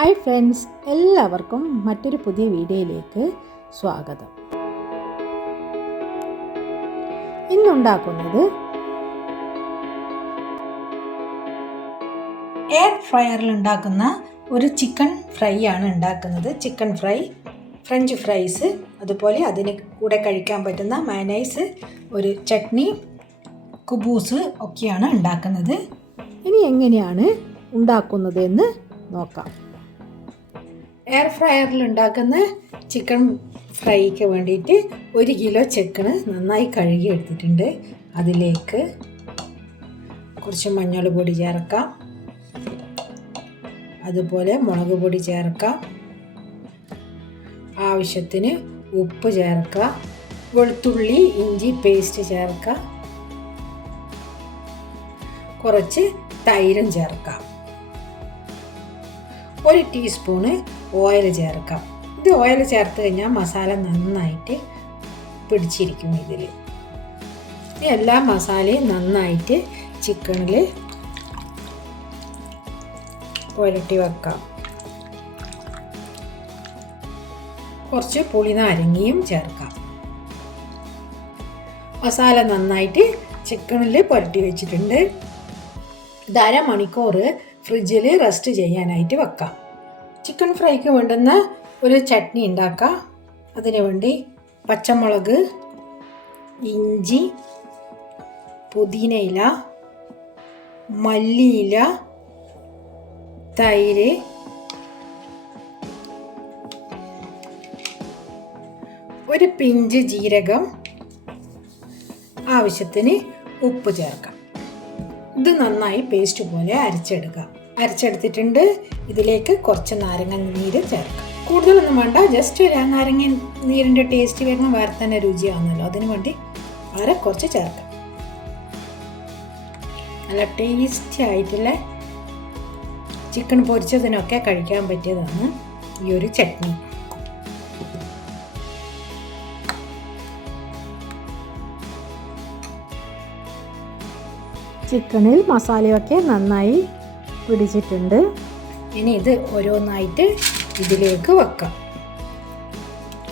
Hi friends എല്ലാവർക്കും മറ്റൊരു പുതിയ വീഡിയോയിലേക്ക് സ്വാഗതം. ഇന്നുണ്ടാക്കുന്നത് എയർ ഫ്രയറിൽ ഉണ്ടാക്കുന്ന ഒരു ചിക്കൻ ഫ്രൈ ആണ് ഉണ്ടാക്കുന്നത്. ചിക്കൻ ഫ്രൈ ഫ്രഞ്ച് ഫ്രൈസ് അതുപോലെ അതിന് കൂടെ കഴിക്കാൻ പറ്റുന്ന മയനൈസ് ഒരു ചട്നി കുബൂസ് ഒക്കെയാണ് ഉണ്ടാക്കുന്നത്. ഇനി എങ്ങനെയാണ് ഉണ്ടാക്കുന്നത് എന്ന് നോക്കാം. എയർ ഫ്രയറിൽ ഉണ്ടാക്കുന്ന ചിക്കൻ ഫ്രൈക്ക് വേണ്ടിയിട്ട് ഒരു കിലോ ചിക്കന് നന്നായി കഴുകി എടുത്തിട്ടുണ്ട് അതിലേക്ക് കുറച്ച് മഞ്ഞൾ പൊടി ചേർക്കാം. അതുപോലെ മുളക് പൊടി ചേർക്കാം. ആവശ്യത്തിന് ഉപ്പ് ചേർക്കുക വെളുത്തുള്ളി ഇഞ്ചി പേസ്റ്റ് ചേർക്കുക കുറച്ച് തൈരും ചേർക്കാം. ഒരു ടീസ്പൂണ് ഓയിൽ ചേർക്കാം. ഇത് ഓയിൽ ചേർത്ത് കഴിഞ്ഞാൽ മസാല നന്നായിട്ട് പിടിച്ചിരിക്കും ഇതിൽ എല്ലാ മസാലയും നന്നായിട്ട് ചിക്കണിൽ പുരട്ടി വെക്കാം. കുറച്ച് പുളിനാരങ്ങയും ചേർക്കാം. മസാല നന്നായിട്ട് ചിക്കണിൽ പുരട്ടി വെച്ചിട്ടുണ്ട്. ഇത് അരമണിക്കൂർ ഫ്രിഡ്ജിൽ റെസ്റ്റ് ചെയ്യാനായിട്ട് വെക്കാം. ചിക്കൻ ഫ്രൈക്ക് വേണ്ടുന്ന ഒരു ചട്നി ഉണ്ടാക്കാം. അതിനു വേണ്ടി പച്ചമുളക് ഇഞ്ചി പുതിനയില മല്ലിയില തൈര് ഒരു പിഞ്ച് ജീരകം ആവശ്യത്തിന് ഉപ്പ് ചേർക്കാം. ഇത് നന്നായി പേസ്റ്റ് പോലെ അരച്ചെടുക്കുക അരച്ചെടുത്തിട്ടുണ്ട്. ഇതിലേക്ക് കുറച്ച് നാരങ്ങ നീര് ചേർക്കാം. കൂടുതലൊന്നും വേണ്ട ജസ്റ്റ് ഒരു നാരങ്ങ നീരിന്റെ ടേസ്റ്റ് വരുന്ന വേറെ തന്നെ രുചിയാണല്ലോ അതിനു വേണ്ടി വളരെ കുറച്ച് ചേർക്കാം. നല്ല ടേസ്റ്റി ആയിട്ടുള്ള ചിക്കൻ പൊരിച്ചതിനൊക്കെ കഴിക്കാൻ പറ്റിയതാണ് ഈ ഒരു ചട്നി. ചിക്കനിൽ മസാലയൊക്കെ നന്നായി പിടിച്ചിട്ടുണ്ട്. ഇനി ഇത് ഓരോന്നായിട്ട് ഇതിലേക്ക് വെക്കാം.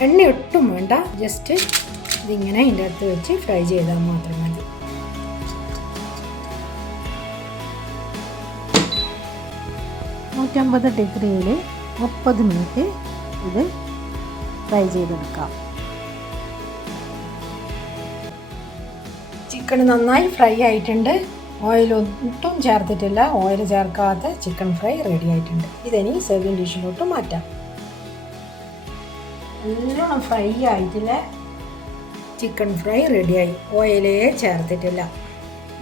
എണ്ണ ഒട്ടും വേണ്ട. ജസ്റ്റ് ഇതിങ്ങനെ ഇതിന്റെ അകത്ത് വെച്ച് ഫ്രൈ ചെയ്താൽ മാത്രം മതി. നൂറ്റമ്പത് ഡിഗ്രിയിൽ മുപ്പത് മിനിറ്റ് ഇത് ഫ്രൈ ചെയ്തെടുക്കാം. ചിക്കൻ നന്നായി ഫ്രൈ ആയിട്ടുണ്ട്. ഓയിൽ ഒട്ടും ചേർത്തിട്ടില്ല. ഓയിൽ ചേർക്കാത്ത ചിക്കൻ ഫ്രൈ റെഡി ആയിട്ടുണ്ട്. ഇതിനി സെർവിങ് ഡിഷിലോട്ട് മാറ്റാം. നല്ലോണം ഫ്രൈ ആയിട്ടില്ല? ചിക്കൻ ഫ്രൈ റെഡിയായി ഓയിലേ ചേർത്തിട്ടില്ല.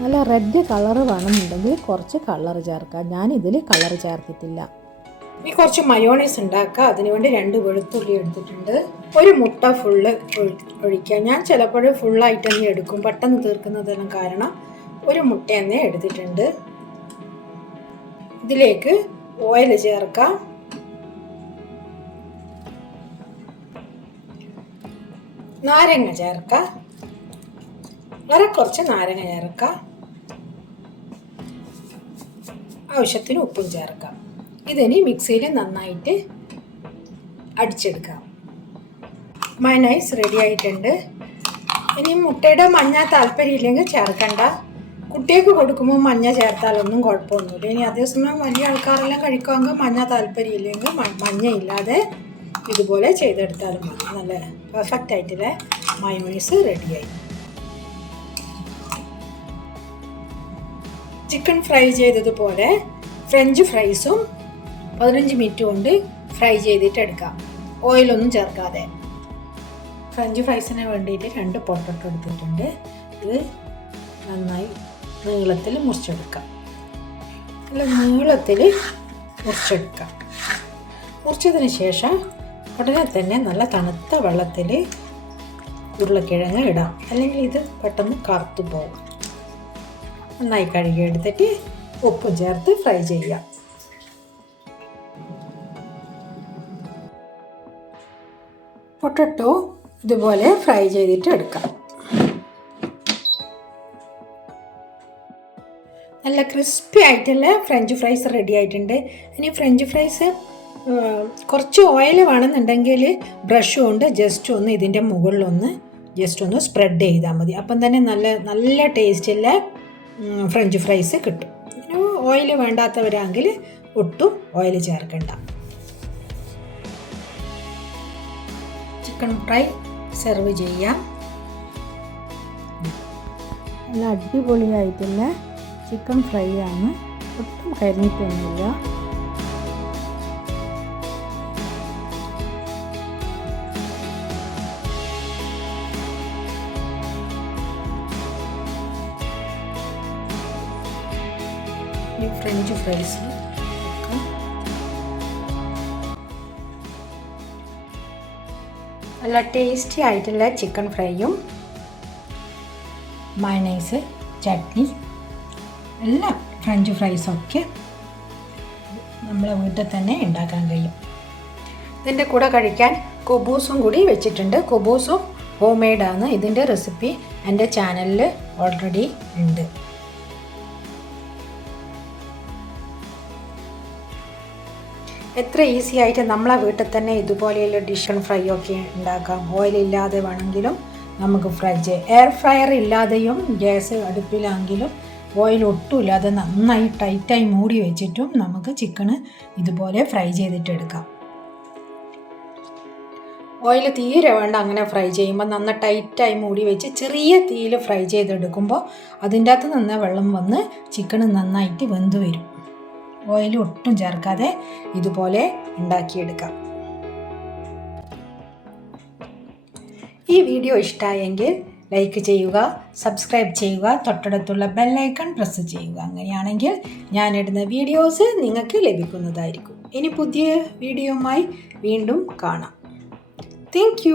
നല്ല റെഡ് കളർ വേണമെന്നുണ്ടെങ്കിൽ കുറച്ച് കളർ ചേർക്കാം. ഞാൻ ഇതിൽ കളർ ചേർത്തിട്ടില്ല. ഇനി കുറച്ച് മയോണൈസ് ഉണ്ടാക്കുക അതിനുവേണ്ടി രണ്ട് വെളുത്തുള്ളി എടുത്തിട്ടുണ്ട്. ഒരു മുട്ട ഫുള്ള് ഒഴിക്കുക ഞാൻ ചിലപ്പോഴും ഫുള്ളായിട്ട് തന്നെ എടുക്കും. പെട്ടെന്ന് തീർക്കുന്നതെല്ലാം കാരണം ഒരു മുട്ട തന്നെ എടുത്തിട്ടുണ്ട്. ഇതിലേക്ക് ഓയിൽ ചേർക്കാം. നാരങ്ങ ചേർക്കാം. വളരെ കുറച്ച് നാരങ്ങ ചേർക്കാം. ആവശ്യത്തിന് ഉപ്പും ചേർക്കാം. ഇതിനി മിക്സിയിൽ നന്നായിട്ട് അടിച്ചെടുക്കാം. മൈനൈസ് റെഡി ആയിട്ടുണ്ട്. ഇനി മുട്ടയുടെ മഞ്ഞ താല്പര്യമില്ലെങ്കിൽ ചേർക്കണ്ട. കുട്ടികൾക്ക് കൊടുക്കുമ്പോൾ മഞ്ഞ ചേർത്താലൊന്നും കുഴപ്പമൊന്നുമില്ല. ഇനി അതേസമയം വലിയ ആൾക്കാരെല്ലാം കഴിക്കുമെങ്കിൽ മഞ്ഞ താല്പര്യമില്ലെങ്കിൽ മഞ്ഞ ഇല്ലാതെ ഇതുപോലെ ചെയ്തെടുത്താലും മതി. നല്ല പെർഫെക്റ്റ് ആയിട്ടുള്ള മയോണൈസ് റെഡിയായി ചിക്കൻ ഫ്രൈ ചെയ്തതുപോലെ ഫ്രഞ്ച് ഫ്രൈസും പതിനഞ്ച് മിനിറ്റ് കൊണ്ട് ഫ്രൈ ചെയ്തിട്ട് എടുക്കാം. ഓയിലൊന്നും ചേർക്കാതെ. ഫ്രഞ്ച് ഫ്രൈസിന് വേണ്ടിയിട്ട് രണ്ട് പൊട്ടറ്റോ എടുത്തിട്ടുണ്ട് ഇത് നന്നായി നീളത്തിൽ മുറിച്ചെടുക്കാം. നല്ല നീളത്തിൽ മുറിച്ചെടുക്കാം. മുറിച്ചതിന് ശേഷം ഉടനെ തന്നെ നല്ല തണുത്ത വെള്ളത്തിൽ ഉരുളക്കിഴങ്ങ് ഇടാം. അല്ലെങ്കിൽ ഇത് പെട്ടെന്ന് കറുത്തു പോകും. നന്നായി കഴുകിയെടുത്തിട്ട് ഉപ്പും ചേർത്ത് ഫ്രൈ ചെയ്യാം. പൊട്ടറ്റോ ഇതുപോലെ ഫ്രൈ ചെയ്തിട്ട് എടുക്കാം. നല്ല ക്രിസ്പി ആയിട്ടുള്ള ഫ്രഞ്ച് ഫ്രൈസ് റെഡി ആയിട്ടുണ്ട്. ഇനി ഫ്രഞ്ച് ഫ്രൈസ് കുറച്ച് ഓയിൽ വേണമെന്നുണ്ടെങ്കിൽ ബ്രഷ് കൊണ്ട് ജസ്റ്റ് ഒന്ന് ഇതിന്റെ മുകളിലൊന്ന് ജസ്റ്റ് ഒന്ന് സ്പ്രെഡ് ചെയ്താൽ മതി. അപ്പം തന്നെ നല്ല നല്ല ടേസ്റ്റുള്ള ഫ്രഞ്ച് ഫ്രൈസ് കിട്ടും. ഓയിൽ വേണ്ടാത്തവരാണെങ്കിൽ ഒട്ടും ഓയിൽ ചേർക്കണ്ട. ചിക്കൻ ഫ്രൈ സെർവ് ചെയ്യാം. നല്ല അടിപൊളിയായിട്ടുള്ള ചിക്കൻ ഫ്രൈ ആണ്. ഒട്ടും കരിഞ്ഞിട്ടൊന്നുമില്ല. ഈ ഫ്രഞ്ച് ഫ്രൈസ് നല്ല ടേസ്റ്റി ആയിട്ടുള്ള ചിക്കൻ ഫ്രൈയും. മയണൈസ് ചട്നി എല്ലാം ഫ്രഞ്ച് ഫ്രൈസൊക്കെ നമ്മളെ വീട്ടിൽ തന്നെ ഉണ്ടാക്കാൻ കഴിയും. ഇതിന്റെ കൂടെ കഴിക്കാൻ കുബൂസും കൂടി വെച്ചിട്ടുണ്ട്. കുബൂസും ഹോം മെയ്ഡാണ് ഇതിന്റെ റെസിപ്പി എന്റെ ചാനലിൽ ഓൾറെഡി ഉണ്ട്. എത്ര ഈസി ആയിട്ട് നമ്മളെ വീട്ടിൽ തന്നെ ഇതുപോലെയുള്ള ഡിഷൻ ഫ്രൈ ഒക്കെ ഉണ്ടാക്കാം. ഓയിലില്ലാതെ വേണമെങ്കിലും നമുക്ക് ഫ്രൈ ചെയ്യാം. എയർ ഫ്രയർ ഇല്ലാതെയും ഗ്യാസ് അടുപ്പിലാണെങ്കിലും ഓയിൽ ഒട്ടുമില്ലാതെ നന്നായി ടൈറ്റായി മൂടി വെച്ചിട്ടും നമുക്ക് ചിക്കന് ഇതുപോലെ ഫ്രൈ ചെയ്തിട്ടെടുക്കാം ഓയിൽ തീരെ വേണ്ട അങ്ങനെ ഫ്രൈ ചെയ്യുമ്പോൾ നന്ന ടൈറ്റായി മൂടി വെച്ച് ചെറിയ തീയിൽ ഫ്രൈ ചെയ്തെടുക്കുമ്പോൾ അതിന്റെ അകത്ത് നിന്ന് വെള്ളം വന്ന് ചിക്കന് നന്നായിട്ട് വെന്ത് വരും. ഓയിൽ ഒട്ടും ചേർക്കാതെ ഇതുപോലെ ഉണ്ടാക്കിയെടുക്കാം. ഈ വീഡിയോ ഇഷ്ടമായെങ്കിൽ ലൈക്ക് ചെയ്യുക സബ്സ്ക്രൈബ് ചെയ്യുക തൊട്ടടുത്തുള്ള ബെല്ലൈക്കൺ പ്രസ് ചെയ്യുക. അങ്ങനെയാണെങ്കിൽ ഞാനിടുന്ന വീഡിയോസ് നിങ്ങൾക്ക് ലഭിക്കുന്നതായിരിക്കും. ഇനി പുതിയ വീഡിയോയുമായി വീണ്ടും കാണാം. താങ്ക്